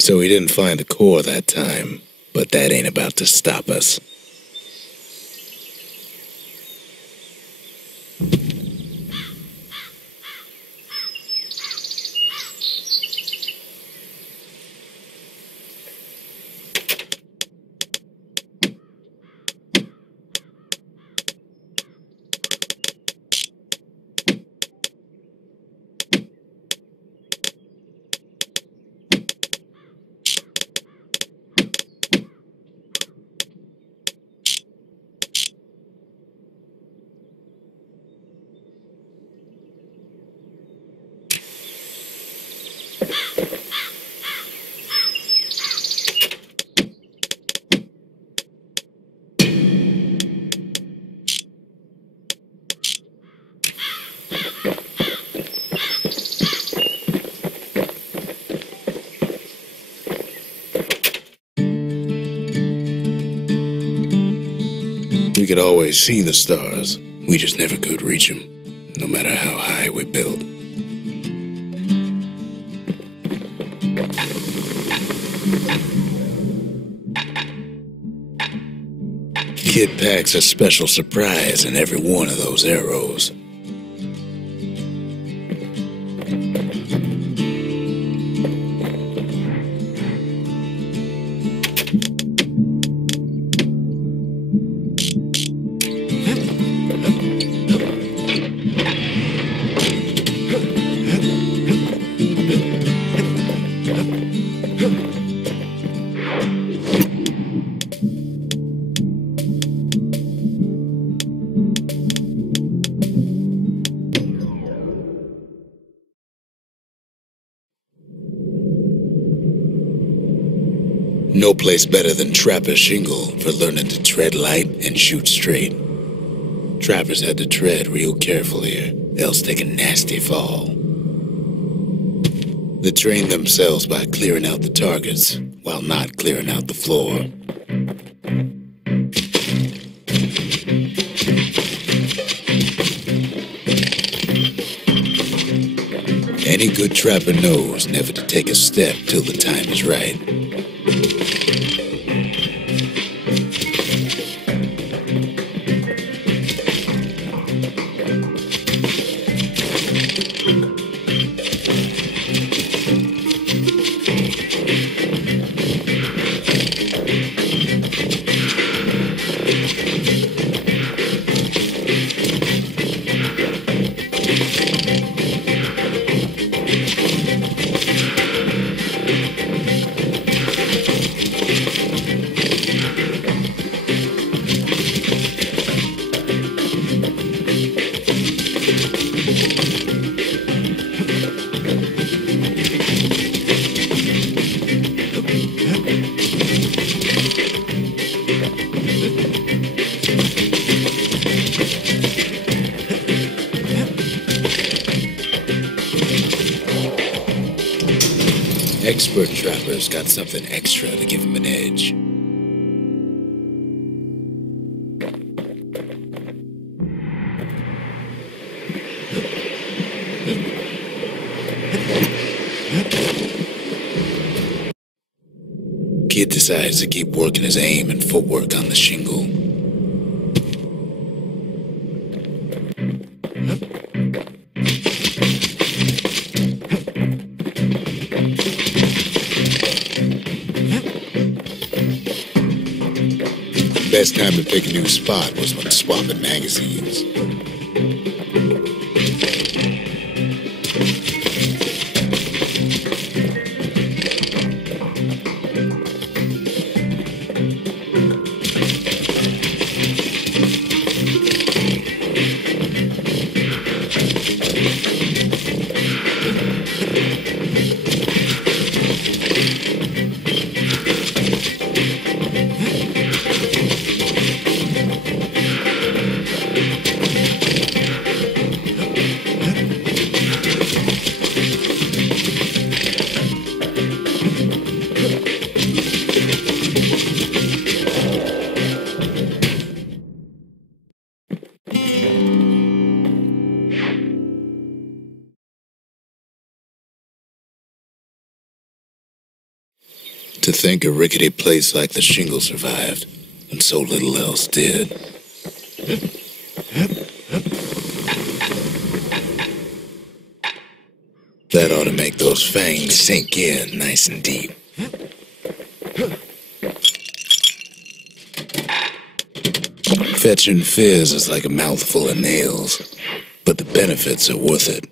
So we didn't find the core that time, but that ain't about to stop us. We could always see the stars. We just never could reach them, no matter how high we built. Kid packs a special surprise in every one of those arrows. No place better than Trapper's shingle for learning to tread light and shoot straight. Trappers had to tread real careful here, else take a nasty fall. They trained themselves by clearing out the targets, while not clearing out the floor. Any good trapper knows never to take a step till the time is right. Expert trappers got something extra to give them an edge. Kid decides to keep working his aim and footwork on the shingle. Best time to pick a new spot was when swapping magazines. To think a rickety place like the Shingle survived, and so little else did. That ought to make those fangs sink in nice and deep. Fetching fizz is like a mouthful of nails, but the benefits are worth it.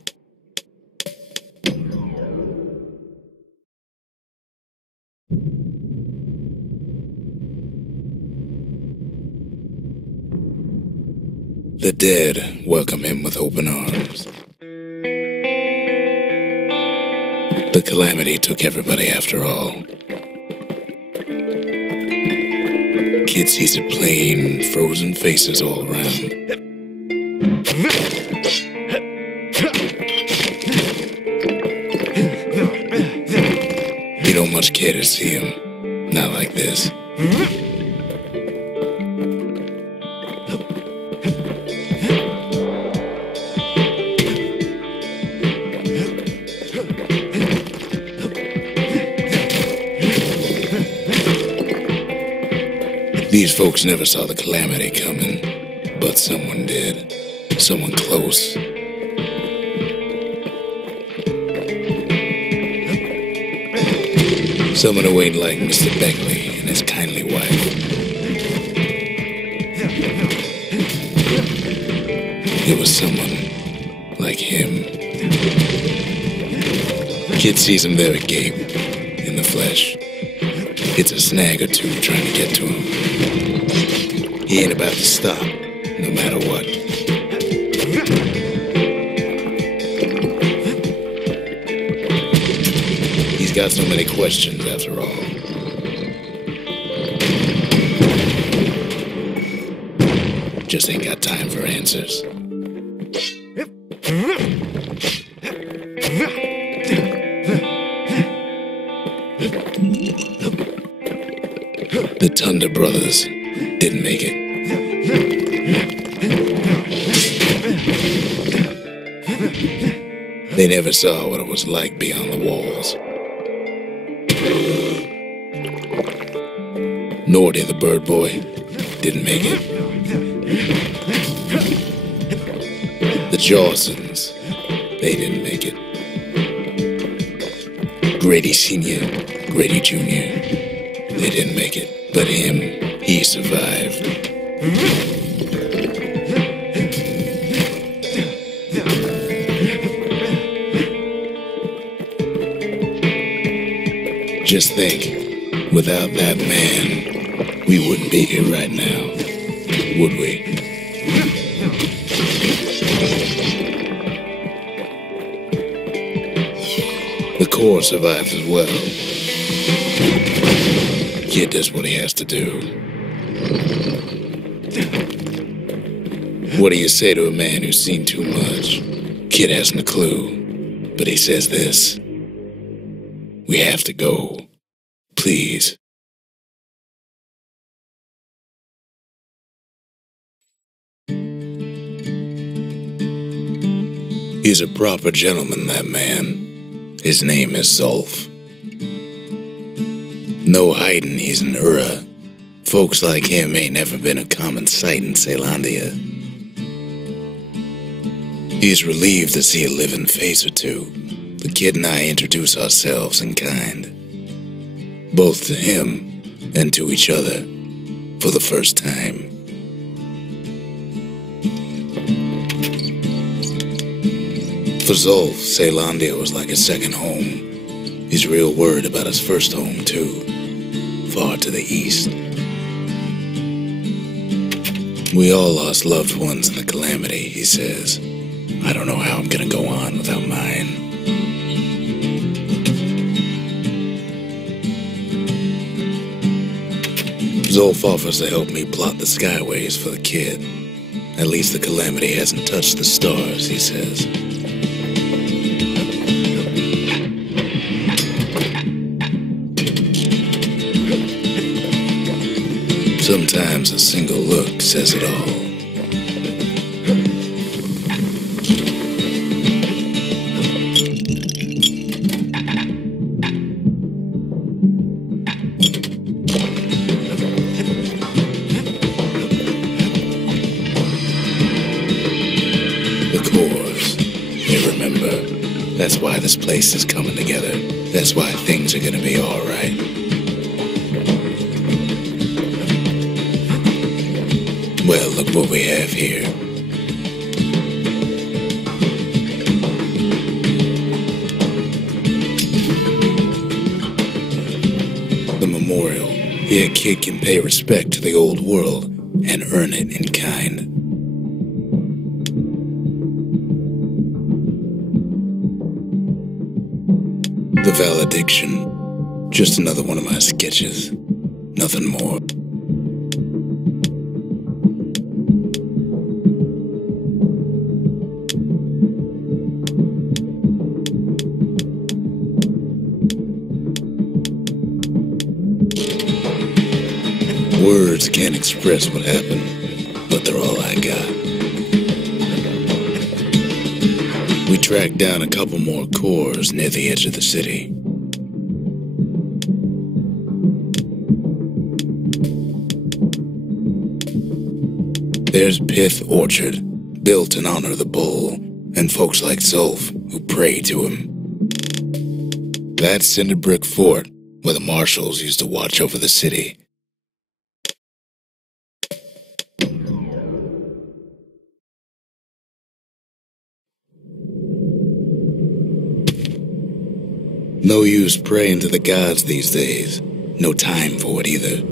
The dead welcome him with open arms. The calamity took everybody after all. Kid sees it plain, frozen faces all around. You don't much care to see him, not like this. These folks never saw the calamity coming, but someone did. Someone close. Someone who ain't like Mr. Beckley and his kindly wife. It was someone like him. Kid sees him there agape, in the flesh. It's a snag or two trying to get to him. He ain't about to stop, no matter what. He's got so many questions after all. Just ain't got time for answers. The Thunder brothers didn't make it. They never saw what it was like beyond the walls. Nor did the bird boy. Didn't make it. The Jawsons, they didn't make it. Grady Sr., Grady Jr., they didn't make it. But him, he survived. Just think, without that man, we wouldn't be here right now, would we? The Corps survives as well. Kid does what he has to do. What do you say to a man who's seen too much? Kid hasn't a clue, but he says this. We have to go. Please. He's a proper gentleman, that man. His name is Zulf. No hiding he's an Ura. Folks like him ain't never been a common sight in Ceylondia. He's relieved to see a living face or two. The kid and I introduce ourselves in kind. Both to him and to each other for the first time. For Zulf, Ceylondia was like a second home. He's real worried about his first home, too. Far to the east. We all lost loved ones in the calamity, he says. I don't know how I'm gonna go on without mine. Zulf offers to help me plot the skyways for the kid. At least the calamity hasn't touched the stars, he says. Sometimes a single look says it all. That's why this place is coming together. That's why things are gonna be alright. Well, look what we have here. The memorial. Here a kid can pay respect to the old world and earn it in kind. The valediction. Just another one of my sketches. Nothing more. Words can't express what happened, but they're all I got. We tracked down a couple more cores near the edge of the city. There's Pith Orchard, built in honor of the bull, and folks like Zulf who pray to him. That's Cinder Brick Fort, where the marshals used to watch over the city. No use praying to the gods these days. No time for it either.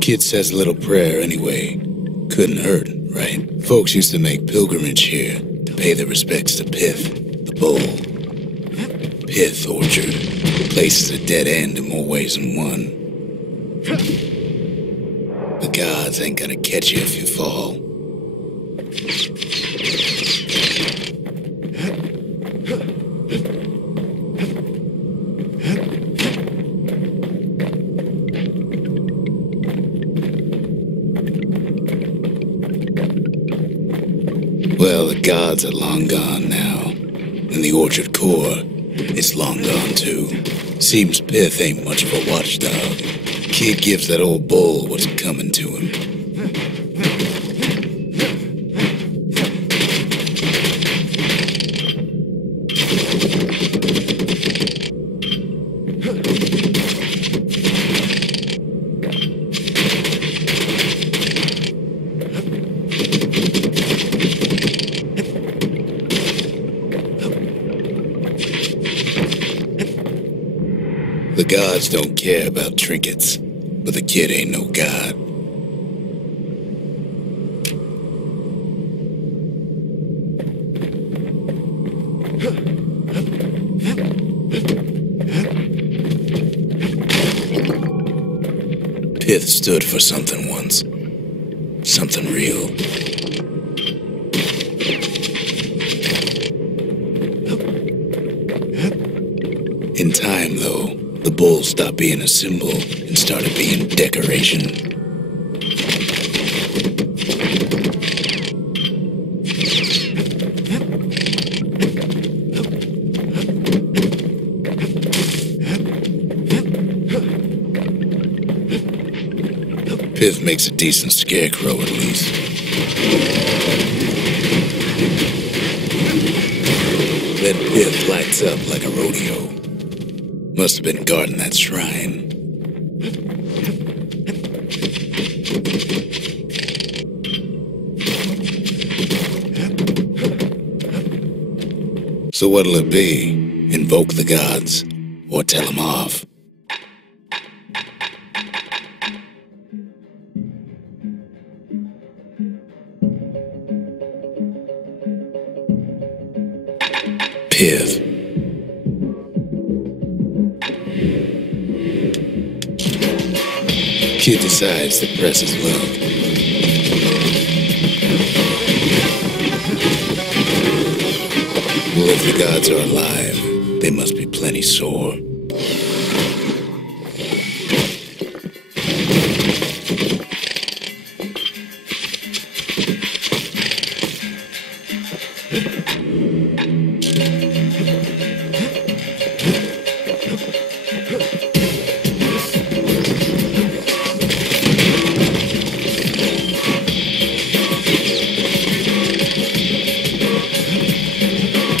Kid says a little prayer anyway. Couldn't hurt, right? Folks used to make pilgrimage here to pay their respects to Pith, the bull. Pith Orchard. The place is a dead end in more ways than one. The gods ain't gonna catch you if you fall. Well, the gods are long gone now, and the Orchard core is long gone too. Seems Pith ain't much of a watchdog. Kid gives that old bull what's coming to him. The gods don't care about trinkets, but the kid ain't no god. Pith stood for something once. Something real. In time, though, the bull stopped being a symbol and started being decoration. Pith makes a decent scarecrow, at least. Then Pith lights up like a rodeo. Must have been guarding that shrine. So what'll it be? Invoke the gods, or tell them off? Pith. Kid decides to press his luck. Well, if the gods are alive, they must be plenty sore.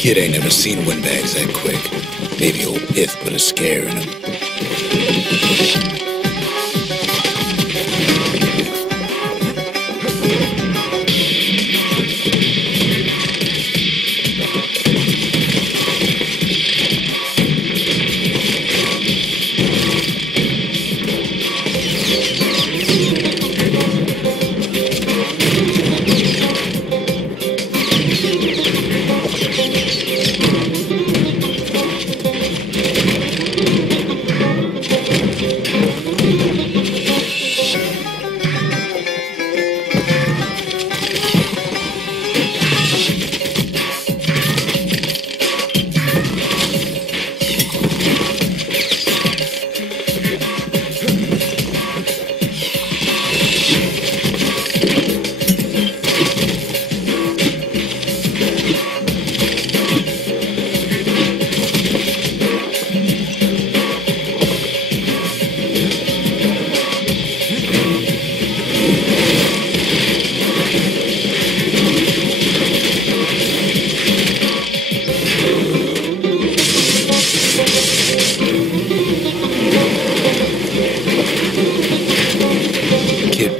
Kid ain't never seen windbags that quick. Maybe old Pith put a scare in him.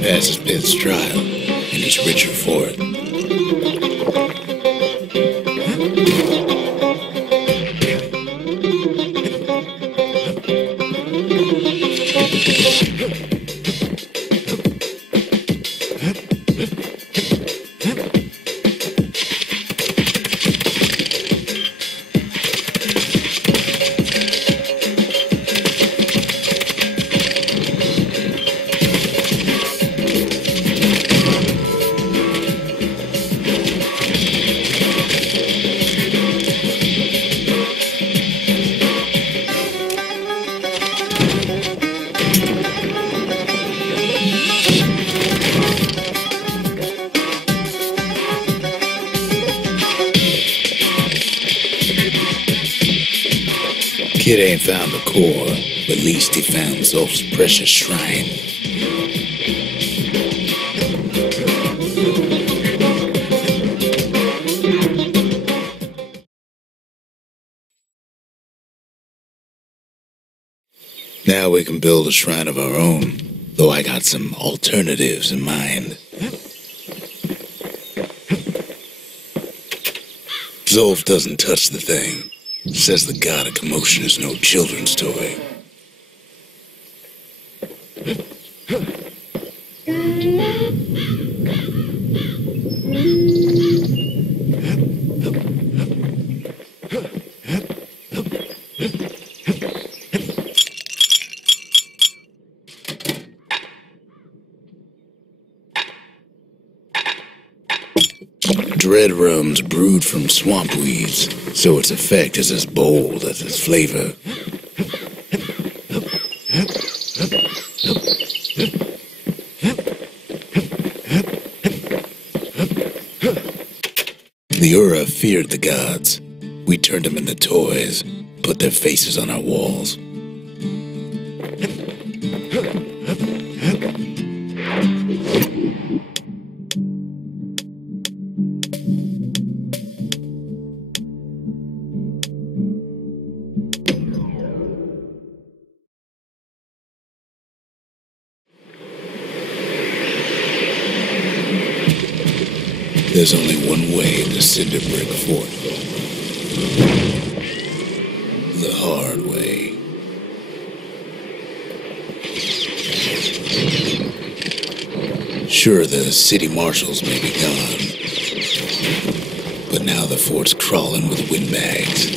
Passes Pith's trial, and he's richer for it. Kid ain't found the core, but at least he found Zolf's precious shrine. Now we can build a shrine of our own, though I got some alternatives in mind. Zolf doesn't touch the thing. Says the god of commotion is no children's toy. Dread rum's brewed from swamp weeds, so its effect is as bold as its flavor. The Ura feared the gods. We turned them into toys, put their faces on our walls. There's only one way to Cinderbrick Fort. The hard way. Sure, the city marshals may be gone, but now the fort's crawling with windbags.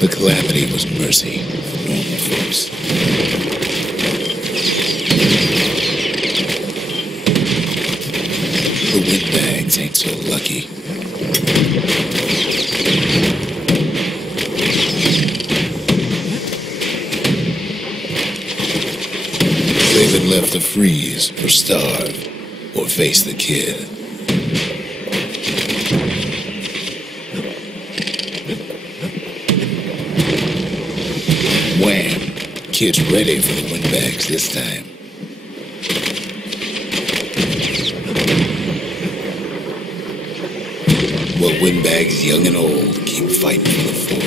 The calamity was mercy for normal folks. The windbags ain't so lucky. they've been left to freeze or starve or face the kid. Wham! Kid's ready for the windbags this time. Well, windbags young and old keep fighting for the fort.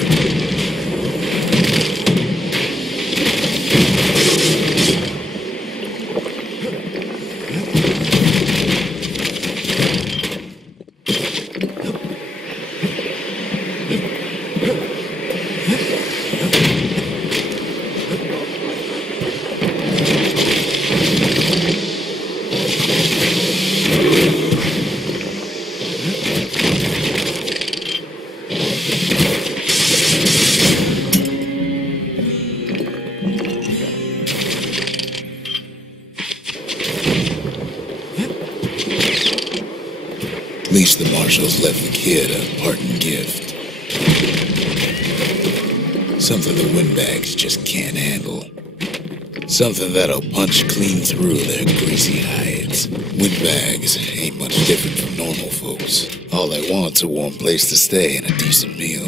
At least the marshals left the kid a parting gift. Something the windbags just can't handle. Something that'll punch clean through their greasy hides. Windbags ain't much different from normal folks. All they want's a warm place to stay and a decent meal.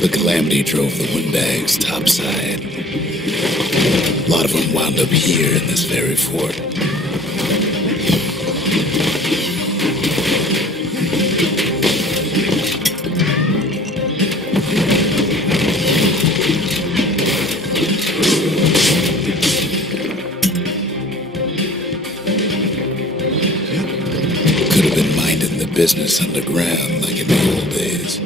The calamity drove the windbags topside. A lot of them wound up here in this very fort. Could have been minding the business underground like in the old days.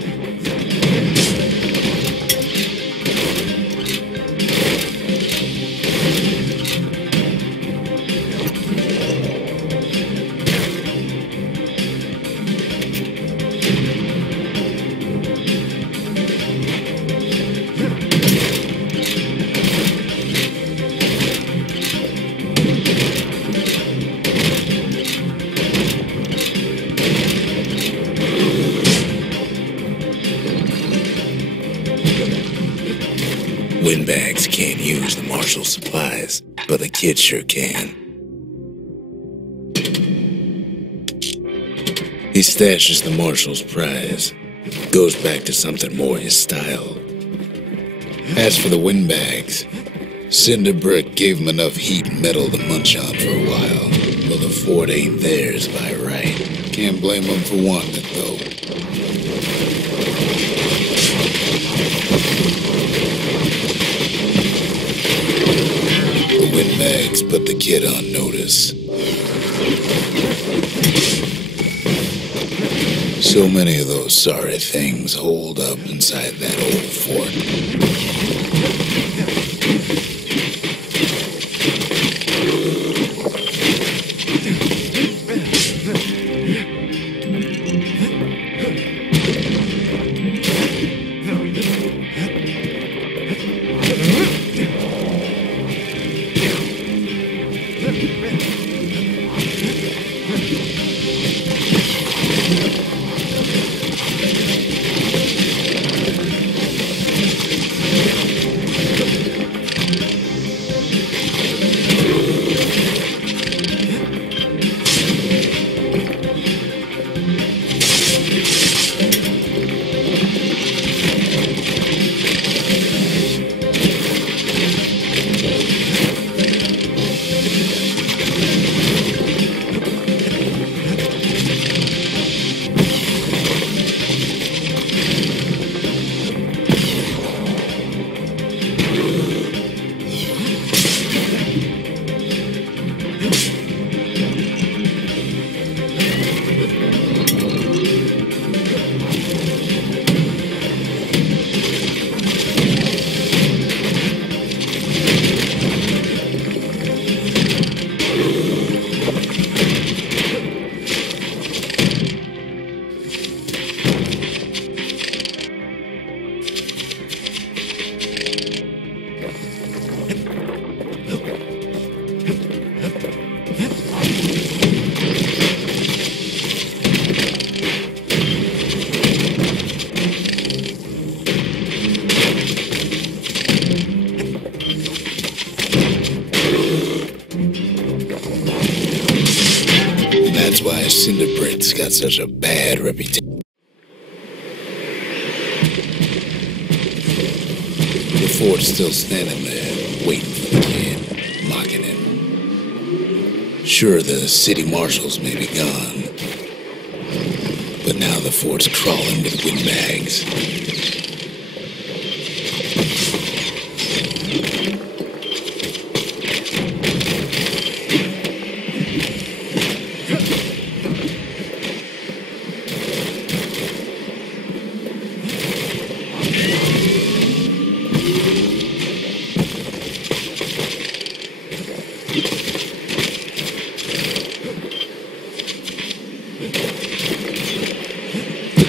Windbags can't use the marshal's supplies, but the kid sure can. He stashes the marshal's prize, goes back to something more his style. As for the windbags, Cinder Brick gave him enough heat and metal to munch on for a while. Well, the fort ain't theirs by right. Can't blame them for wanting it, though. The windbags put the kid on notice. So many of those sorry things holed up inside that old fort. why Cinderbrick's got such a bad reputation. The fort's still standing there, waiting for the kid, mocking him. Sure, the city marshals may be gone, but now the fort's crawling with windbags.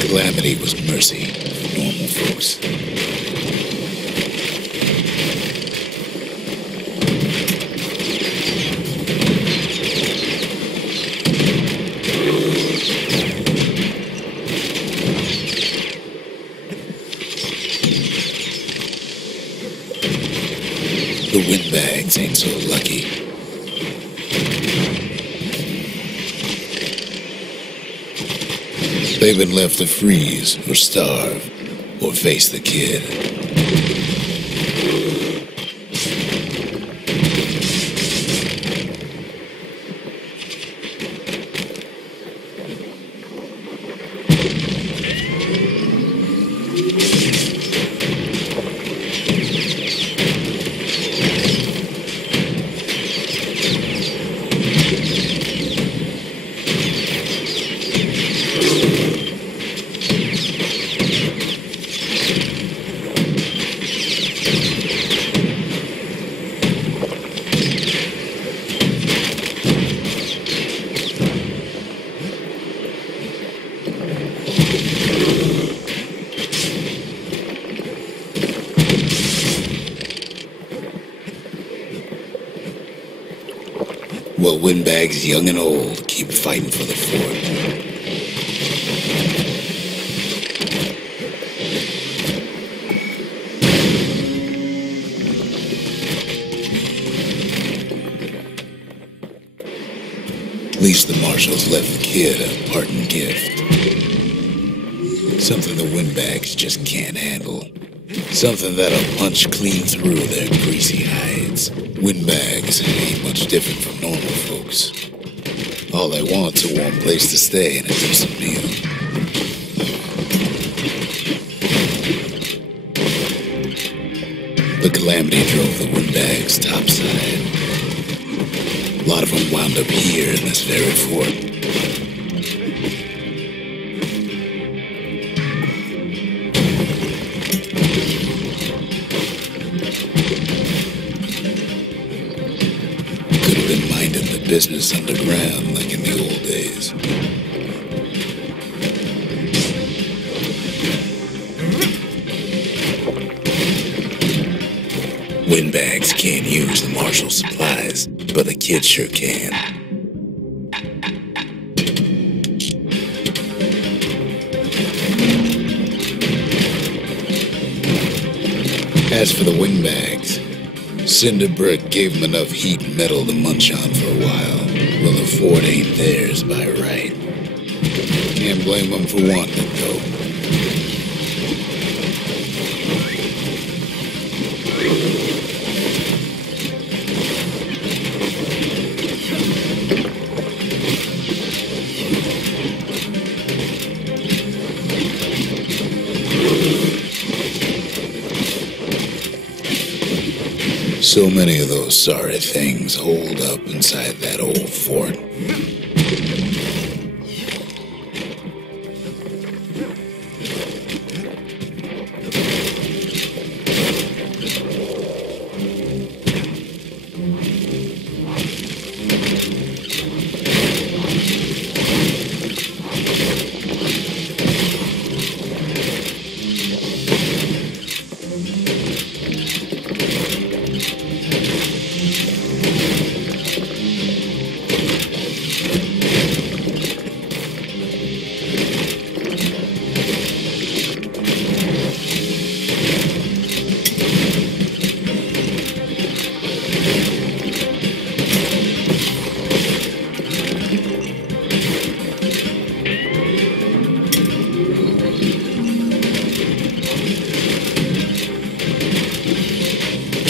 Calamity was mercy for normal folks. The windbags ain't so lucky. They've been left to freeze or starve or face the kid. Well, windbags young and old keep fighting for the fort. At least the marshals left the kid a parting gift. Something the windbags just can't handle. Something that'll punch clean through their greasy hides. Windbags ain't much different from normal folks. All they want's a warm place to stay and a decent meal. The calamity drove the windbags topside. A lot of them wound up here in this very fort. Could have been minding the business underground like in the old days. Windbags can't use the marshal supplies, but the kid sure can. As for the windbags, Cinderbrick gave them enough heat and metal to munch on for a while. Well, the fort ain't theirs by right. Can't blame them for wanting it, though. So many of those sorry things hold up inside that old fort.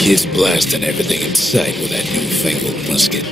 Kid's blasting everything in sight with that newfangled musket.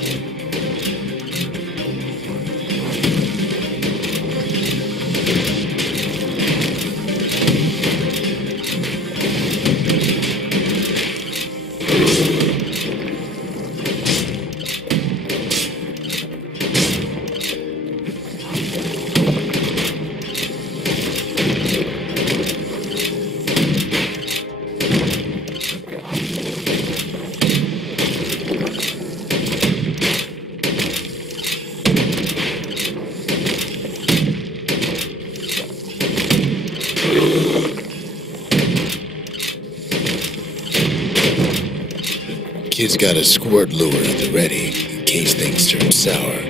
Kid's got a squirt lure at the ready in case things turn sour.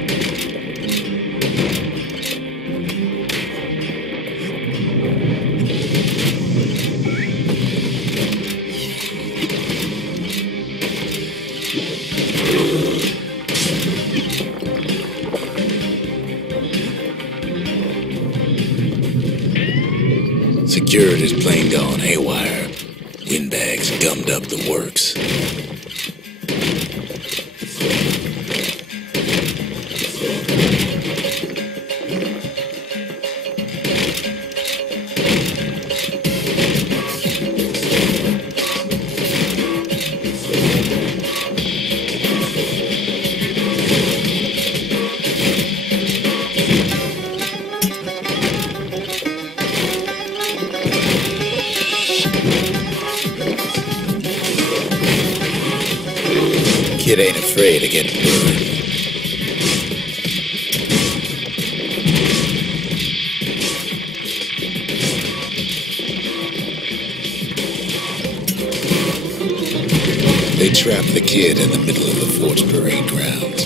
Security's plane gone haywire. Windbags gummed up the works. Kid ain't afraid of getting burned. They trapped the kid in the middle of the fort's parade grounds.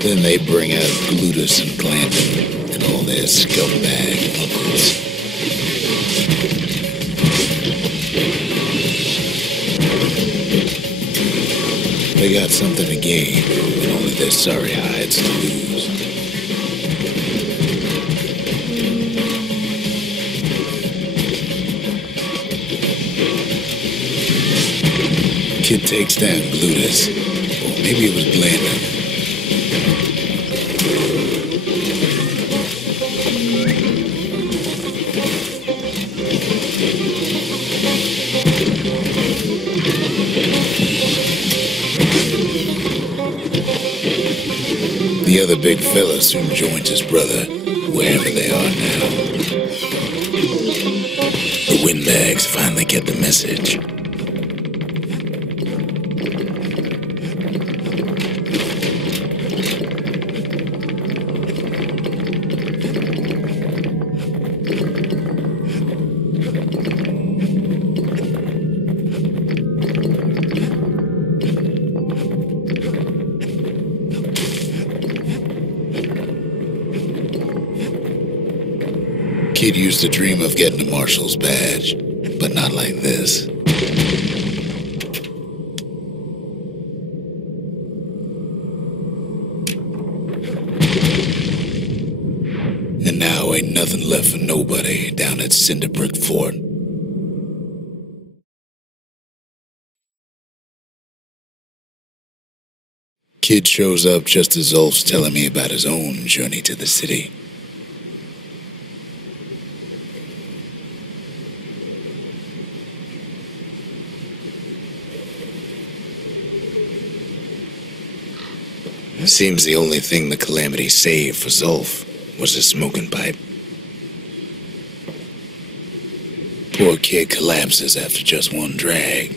Then they bring out Glutus and Glandon and all their scumbag uncles. They got something to gain and only their sorry hides to lose. Kid takes down Glutus, or maybe it was Glandon. The other big fella soon joins his brother, wherever they are now. The windbags finally get the message. Kid used to dream of getting a marshal's badge, but not like this. And now ain't nothing left for nobody down at Cinderbrick Fort. Kid shows up just as Ulf's telling me about his own journey to the city. Seems the only thing the Calamity saved for Zulf was his smoking pipe. Poor kid collapses after just one drag.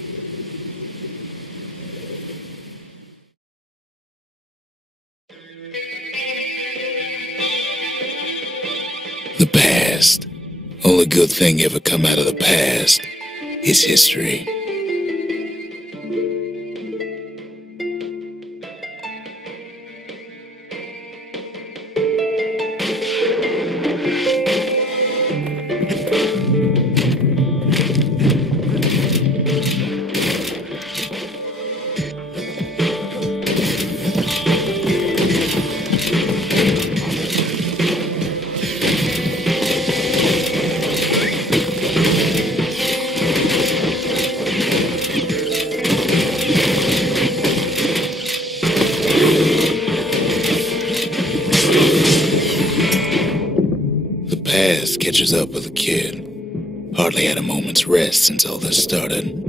The past. Only good thing ever come out of the past is history. catches up with the kid. Hardly had a moment's rest since all this started.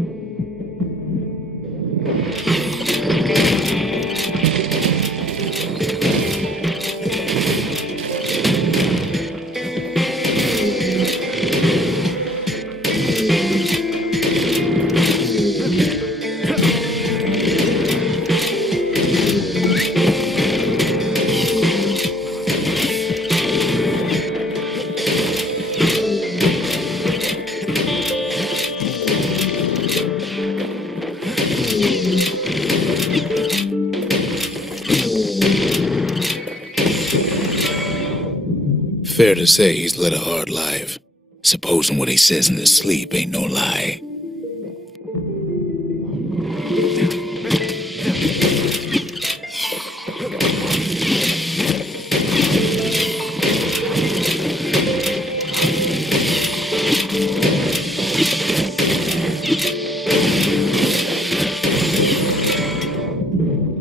Fair to say he's led a hard life, supposing what he says in his sleep ain't no lie.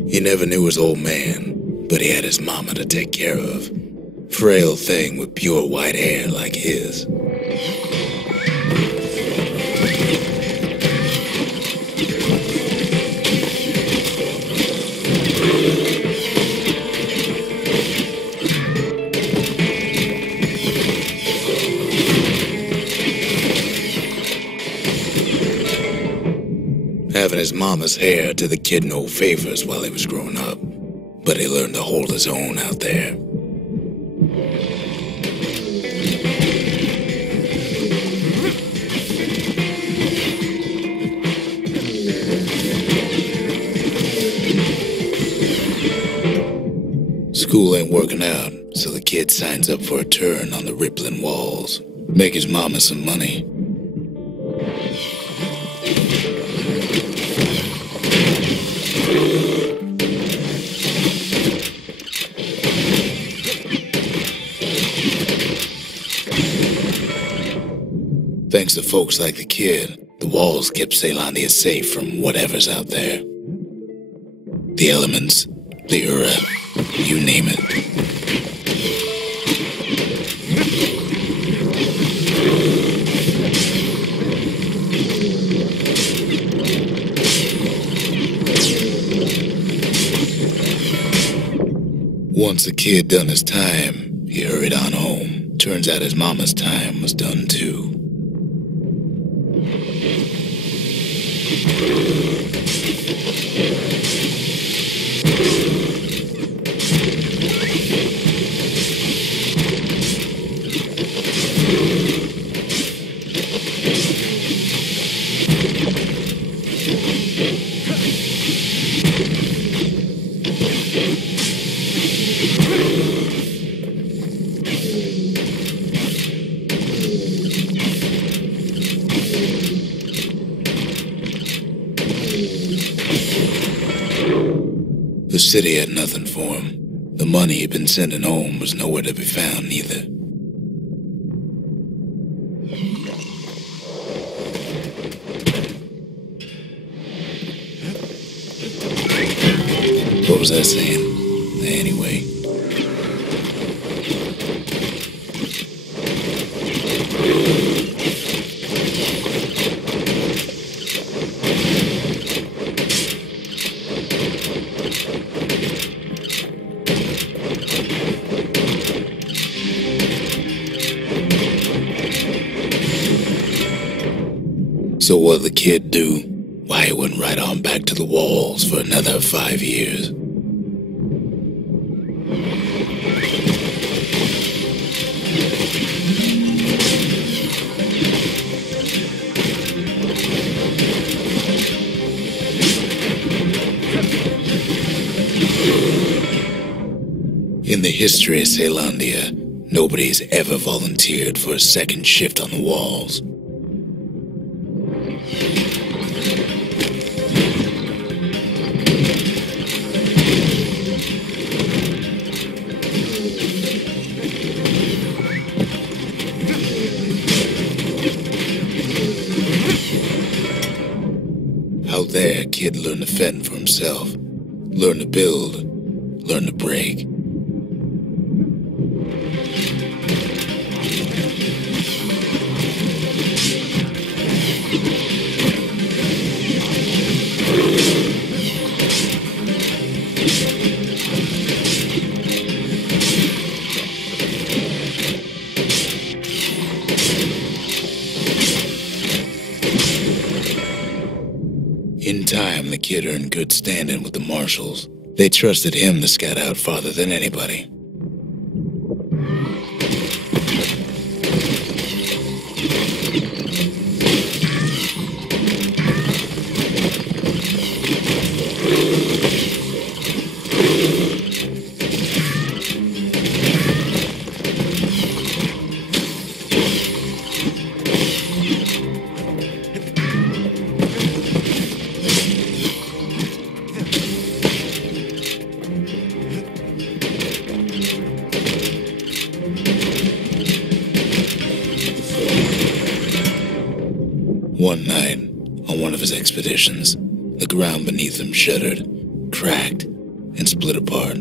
He never knew his old man, but he had his mama to take care of. Frail thing with pure white hair like his. Having his mama's hair did the kid no favors while he was growing up, but he learned to hold his own out there. School ain't working out, so the kid signs up for a turn on the rippling walls. Make his mama some money. Thanks to folks like the kid, the walls kept Ceylondia safe from whatever's out there. The elements, the Ura, you name it. Once the kid done his time, he hurried on home. Turns out his mama's time was done too. The city had nothing for him. The money he'd been sending home was nowhere to be found neither. What was I saying? Anyway. So what'd the kid do? Why, he went right on back to the walls for another 5 years. In the history of Ceylondia, nobody's ever volunteered for a second shift on the walls. Out there, kid learned to fend for himself, learn to build, learn to break. kid earned good standing with the marshals. They trusted him to scout out farther than anybody. One night, on one of his expeditions, the ground beneath him shuddered, cracked, and split apart.